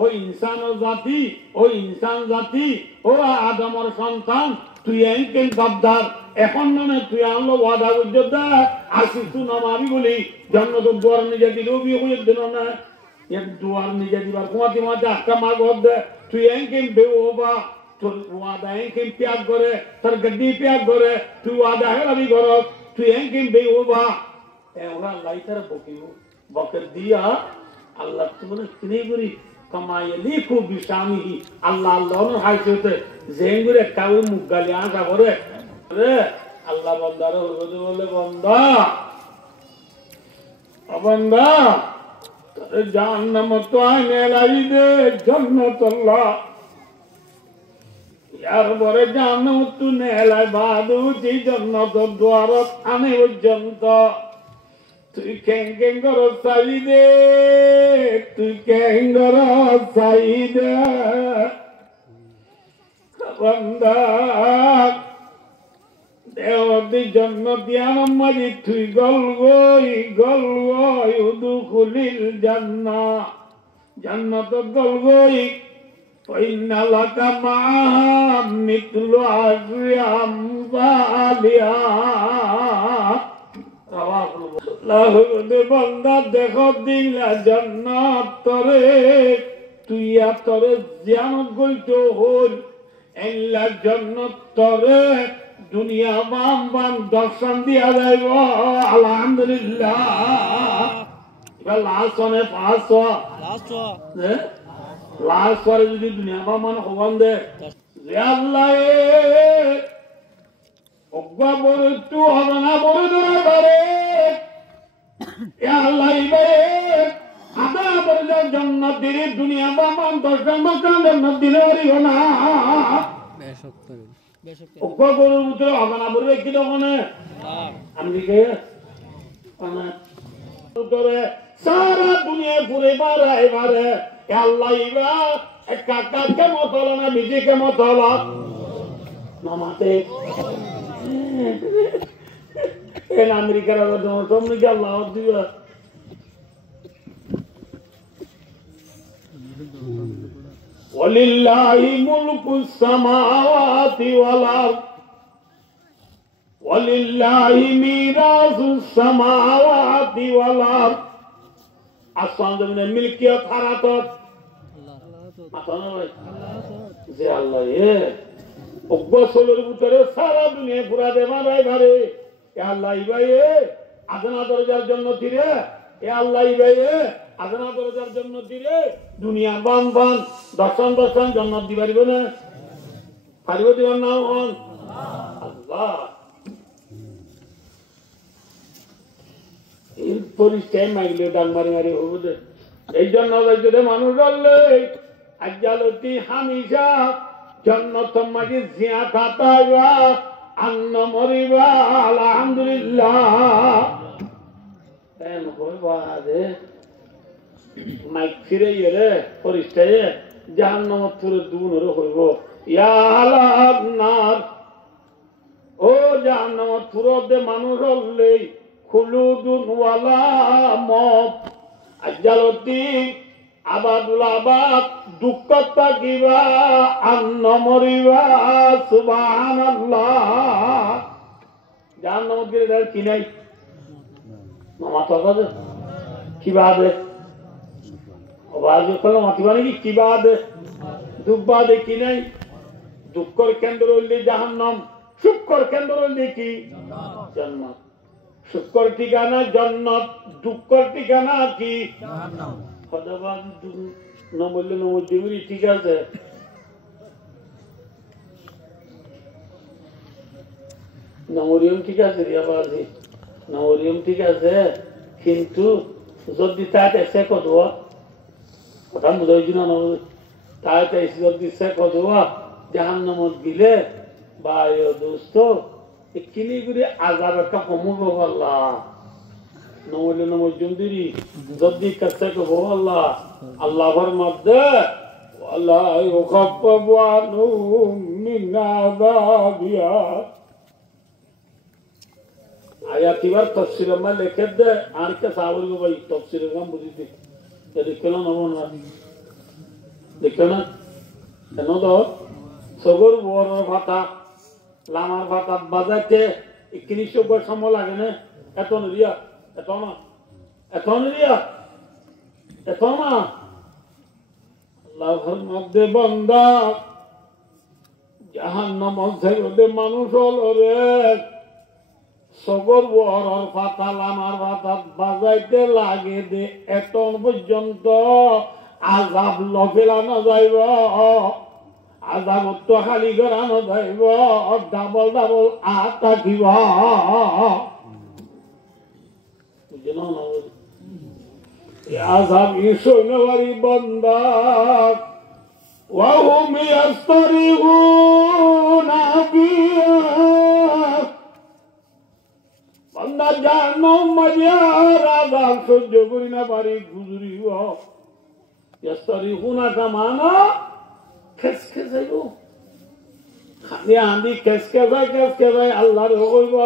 ও ইনসান জাতি, ও ইনসান জাতি, ও আদমর সন্তান, তুই এনকেন গাদ্দার, এখন নয় তুই আনলো ওয়াদা উদ্যোগ আর কিছু নামাবি বলি জন্নত দুয়ার নিজে দিলেও বিয়ে হয়ে দিল না, এক দুয়ার নিজে দিবার কুমাতে কুমাতে একটা মা ঘর দে, তুই এনকেন বেওবা তোর ওয়াদা এনকেন ত্যাগ করে, তোর গদ্দি ত্যাগ করে, তুই ওয়াদা হেরাবি ঘর, তুই এনকেন বেওবা ওরা আল্লাহ তারা বকিব বকের দিয়া আল্লাহ তুমি কিনে করি কমাইয়ে লিখু বিশামিহি আল্লাহ আল্লাহ হাইতে জেঙ্গুরে কাউ মুখ গালি আশা করে রে আল্লাহ বন্দার বলে বন্দা বন্দা জাহান্নাম তো আইনে লাই দে জান্নাত আল্লাহ ইয়ার পরে জাহান্নাম তু নেলাই বাদু জি জান্নাত দ্বারত আনে পর্যন্ত তুই কেন করো চাই দে, তুই কেন করো চাই দে বন্দা দেওয়ার জন্য দিয়ান মারি তুই গলগই উদু খুলিল জান্নাত জান্নাত গলগই পইনালাকা মাহাম মিতলু আজরিয়াম বালিয়া বন্দা দেখ দিলা জান্নাত তরে তুই তরে জানত গইতো হল এল্লা জান্নাত তরে দুনিয়া বাম বাম দর্শন দিয়া যাইব আলহামদুলিল্লাহ এবার লাস্ট অনে পাঁচ লাস্ট পরে যদি দুনিয়া বাম মানে হবান দে যে আল্লাহ অজ্ঞা বড় একটু হবে না বড় ধরে পারে আল্লাহ আদা বলে জন্নত দিলে দুনিয়া বামান দর্শন দর্শন জন্নত দিলে পারিব না অজ্ঞা বড় উত্তরে হবে না বলবে কি তখন আমি উত্তরে সারা দুনিয়া ঘুরে বাড়ায় বাড়ে আল্লাহ কাকা কেমন হলো না বিজি কেমন হলো নামাতে আমেরিকার আল্লাহ দিবা ওয়ালিল্লাহি মুলকুস সামাওয়াতি ওয়াল আরদ ওয়ালিল্লাহি মিরাসুস সামাওয়াতি ওয়াল আরদ আসমান জমিনের মিলকিয়ত হারাতত আল্লাহ যে আল্লাহ অজ্ঞাসলের ভিতরে সারা দুনিয়া ঘুরা দেবা ভাই ভারে আল্লাহ ভাই আজানা দরজার জন্য দিরে আল্লাহ ভাই আজানা দরজার জন্য দিরে দুনিয়া বান বান দর্শন দর্শন জন্য দিবারিব না পারিব দিবার নাম হন আল্লাহ এই পরিষ্কার মাইলে ডান মারি মারি হবো দে এই জন্য মানুষ ডরলে আজ্জালতি হামিশা জন্নত মাঝে জিয়া খাতাইবা আন্ন মরিবা আলহামদুলিল্লাহ এন হইবা দে মাইক ফিরে রে পরিষ্কার জাহান্নামত পুরো দুনরে হইব ইয়া আলান্নার ও জাহান্নামত পুরো দে মানুষ হলে খুলুদুন ওয়ালা মত আজ্জালতি আবাদুল আবাদ দুঃখ থাকিবা আন্ন মরিবা সুবহানাল্লাহ জাহান্নামত গিয়ে কি নাই মাথা বাদে কি বাদে আওয়াজ করলো মাথা নাকি কি বাদে দুঃখ বাদে কি নাই দুঃখর কেন্দ্র হইলে জাহান্নাম সুখর কেন্দ্র হইলে কি জান্নাত সুখর ঠিকানা জান্নাত দুঃখর ঠিকানা কি জাহান্নাম খোদাবাদ নবলে নবজুরি ঠিক আছে নমরিয়ম ঠিক আছে রিয়াবাজি নমরিয়ম ঠিক আছে কিন্তু যদি তাতে সে কদোয়া কথা বুঝাইছি না তাতে যদি সে কদোয়া জাহান্নামত গিলে বা দোস্ত কিনি করে আজাব একটা কমব আল্লাহ নমলে নমজুরি যদি কাছে কবো আল্লাহ আল্লাহর মধ্যে ওয়ালা ইউখাফফু আনহুম মিন আযাবিহা আয়াতিবার তাফসীরে মা লিখে দে আর কে সাবর গো ভাই তাফসীরে গাম বুঝিতে যদি কেন নবো না দেখছো না কেন তো সগর বড় ভাতা লামার ভাতা বাজাইতে 31 সময় লাগে না এত রিয়া এত না এত রিয়া এত না আল্লাহর মধ্যে বান্দা জাহান্নাম থেকে মানুষ হলো রে সগর বড় ভাতা লামার ভাতা বাজাইতে লাগে দে এত পর্যন্ত আজাব লফেলানো যাইব আজাব তো খালি করানো যাইব ডাবল ডাবল আট থাকিব আজাব ইসনবারি বন্দা وهم يسترخون فيها বন্দা জাহান্নাম মজিয়ার আযাব সহ্য করি না পারি গুজরিব يسترخون কামানা খেসকে যাইব খালি আন্দি খেসকে যায় আল্লাহর কইব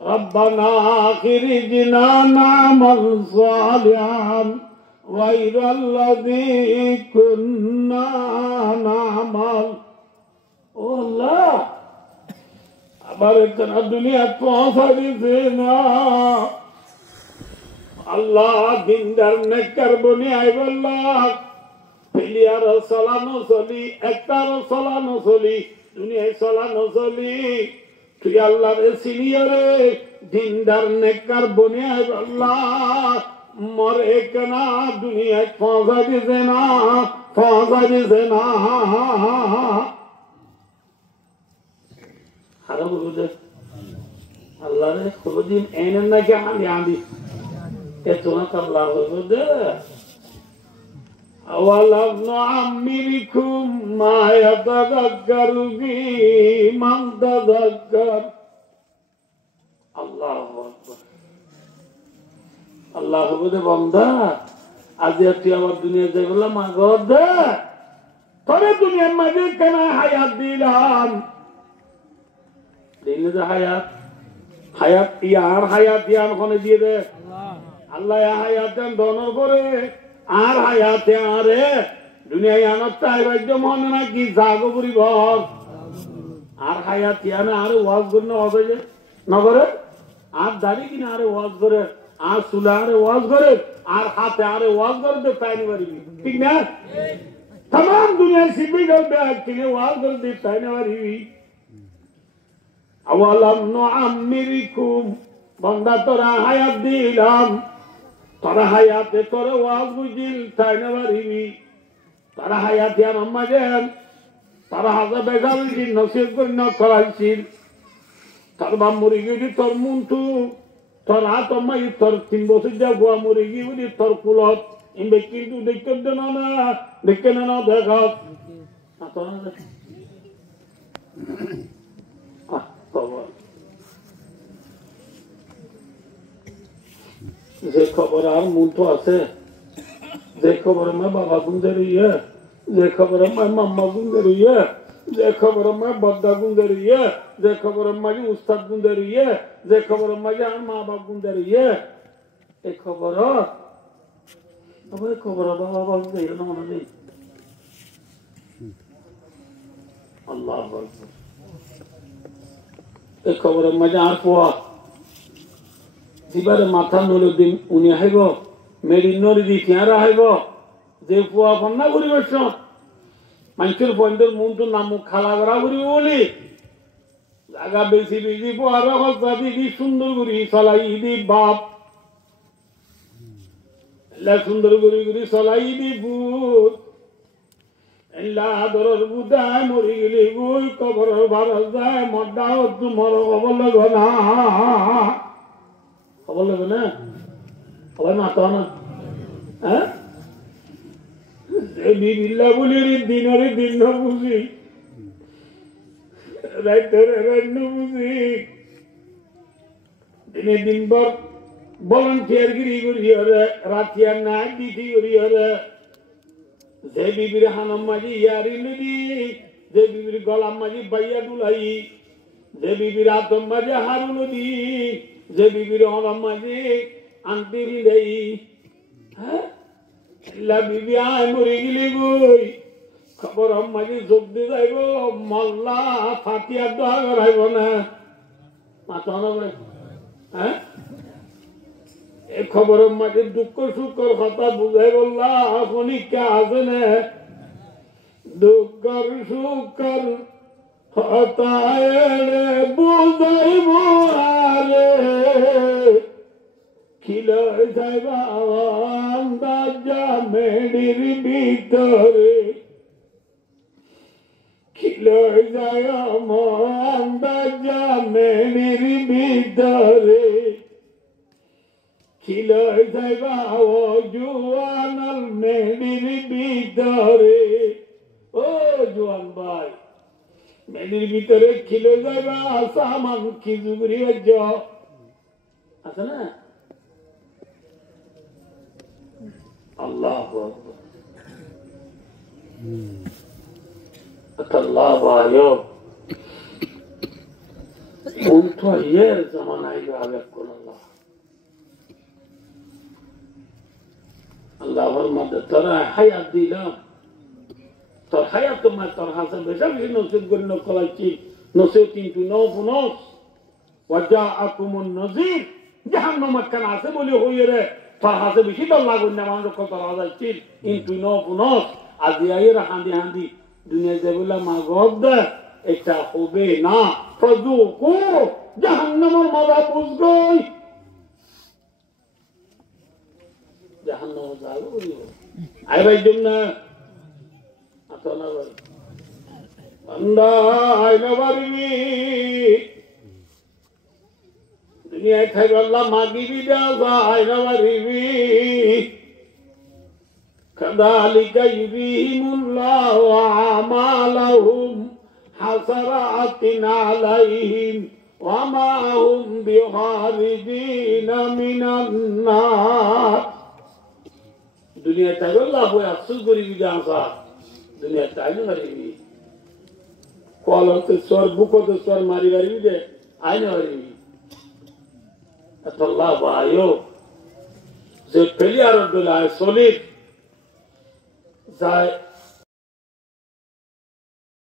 রব্বানা আখিরিজনা নামাল সালিহান غير الذي كنا نعمل والله আবার একটা দুনিয়া পৌঁছা দিছে না আল্লাহ দিনদার নেককার বনি আইবাল্লাহ ফিলিয়ার সালানো চলি একটার সালানো চলি দুনিয়ায় সালানো চলি তুই আল্লাহর সিনিয়রে দিনদার নেককার বনি আইবাল্লাহ মরে কেনা দুনিয়ায় পৌঁছা দিছে না আরো বলুদে আল্লাহ রে কোনদিন এনে নাকি আঁধি এতনা আল্লাহ বলুদে আওয়ালাম নুআম্মিরকুম মা ইয়াতাযাক্কারু ফি মান তাযাক্কার আল্লাহু আকবার আল্লাহ বলে বান্দা আজ তুই আমার দুনিয়া যাই বললাম মা ঘর দে তোরে দুনিয়ার মাঝে কেন হায়াত দিলাম দিলে যে হায়াত ইয়ার হায়াত ইয়ার ওখানে দিয়ে দে আল্লাহ হায়াত দেন ধনর করে আর হায়াতে আরে দুনিয়ায় আনার চাই বাদ্য মনে নাকি জাগো পুরি ঘর আর হায়াত ইয়ানে আরে ওয়াজ করে না অজয় নগরে আর দাঁড়ি কিনা আরে ওয়াজ করে আর চুলে আরে ওয়াজ করে আর হাতে আরে ওয়াজ করে দে তাই পারিবি ঠিক না तमाम दुनिया सिबी करते किने ওয়াজ করে দে তাই পারিবি আওয়ালাম নুআম্মিরকুম বান্দা তোরা হায়াত দিলাম তোরা হায়াতে তোরা ওয়াজ বুঝিল তাই পারিবি তোরা হায়াতে আমার মাঝে তারা হাজা বেগাল দিন নসিব করে না করাইছিল তার বাম মরে গিয়ে তোর মুন্টু তোর হাত মাই তোর 3 বছর যা গোয়া মরে গিয়ে তোর কুলত ইমবে কিন্তু দেখতে দেন না দেখতে না দেখা যে খবর আর মুন্টু আছে যে খবর আমার বাবা গুঞ্জের ইয়ে যে খবর আমার মাম্মা গুঞ্জের ইয়ে যে খবর আমার বদ্দা গুঞ্জের ইয়ে যে খবর মাঝে উস্তাদ গুঞ্জের ইয়ে যে খবর মাঝে আমার মা বাপ গুঞ্জের ইয়ে এই খবর খবর বাবা বলতে মনে নেই আল্লাহ এই খবরের মাঝে আর পোয়া দিবারে মাথা নলে দিন উনি হাইব মেরি নরি দি পেয়ারা হাইব যে পোয়া বন্যা পরিবেশ মানুষের বন্ধুর মনটো নাম খালা করা করি বলি জায়গা বেশি বেশি পোয়ার দি সুন্দর করি চলাই দি বাপ সুন্দর করি করি চলাই দি ভূত দরের বুদায় মরি গেলি গুই কবর ভারত যায় মদ্দা তোমার খবর লাগবে না খবর লাগবে না খবর না তো না হ্যাঁ বিল্লা বলি দিনের দিন বুঝি রাইতের রাইন বুঝি দিনে দিনভর ভলান্টিয়ার গিরি করি হরে রাতিয়ার নাইট ডিউটি করি হরে যে বিবির হানাম মাঝি ইয়ারি লুদি যে বিবির গলাম মাঝি বাইয়া ডুলাই যে বিবির আতম মাঝে হারু লুদি যে বিবির হরাম মাঝি আন্টি দেই হ্যাঁ বিবি আয় মরে গেলি বই খবর মাঝে যোগ দিয়ে যাইব মল্লা ফাটিয়ার দোয়া করাইব না মাথা নয় হ্যাঁ এই খবরের মাঝে দুঃখ সুখর কথা বুঝাই বললা পরীক্ষা আছে না দুঃখর সুখর হতায় বুঝাইব আরে খিলে যাইবা আন্দাজা মেডির ভিতরে খিলে যায় আন্দাজা মেডির ভিতরে খিলে যাইবা ও জুয়ানাল মেডির ভিতরে ও জুয়ান ভাই মেডির ভিতরে খিলে যাইবা সামান খিজুরি আছে না আল্লাহু আকবার আল্লাহু আয়ো কোনটা এর জামানায় আগে কোন আল্লাহর মধ্যে তোরা হায়াত দিলাম তোর হায়াত তোমার তোর হাতে বেশি বেশি নসিব গণ্য করাইছি নসিব কিন্তু নফুনস ওয়াজা আকুমুন নজির জাহান্নাম কেন আছে বলে হইয়ে রে তোর হাতে বেশি তোর লাগুন না মানুষ কত রাজাইছিল কিন্তু নফুনস আজি আইয়ের হাঁদি হাঁদি দুনিয়া যে বলে মা গদ এটা হবে না ফজুকু জাহান্নামের মজা বুঝগই জাহান্নাম যাবো বলিও আই ভাই জন্য আতনা ভাই বান্দা আইনা বাড়ি দুনিয়ায় খাই আল্লাহ মাগিবি দেওয়া আইনা বাড়ি কাদালিকা ইউরিহিমুল্লাহু আমালাহুম হাসারাতিন আলাইহিম ওয়া মা হুম বিখারিজিনা মিনান নার দুনিয়া চাইবে আল্লাহ বই আফসোস করি বিজাসা দুনিয়া চাইবে মারিবি কলতে সর বুকতে সর মারি মারিবি দে আইনা মারিবি আল্লাহ ভাইও যে প্লেয়ার দলায় সলিড যায়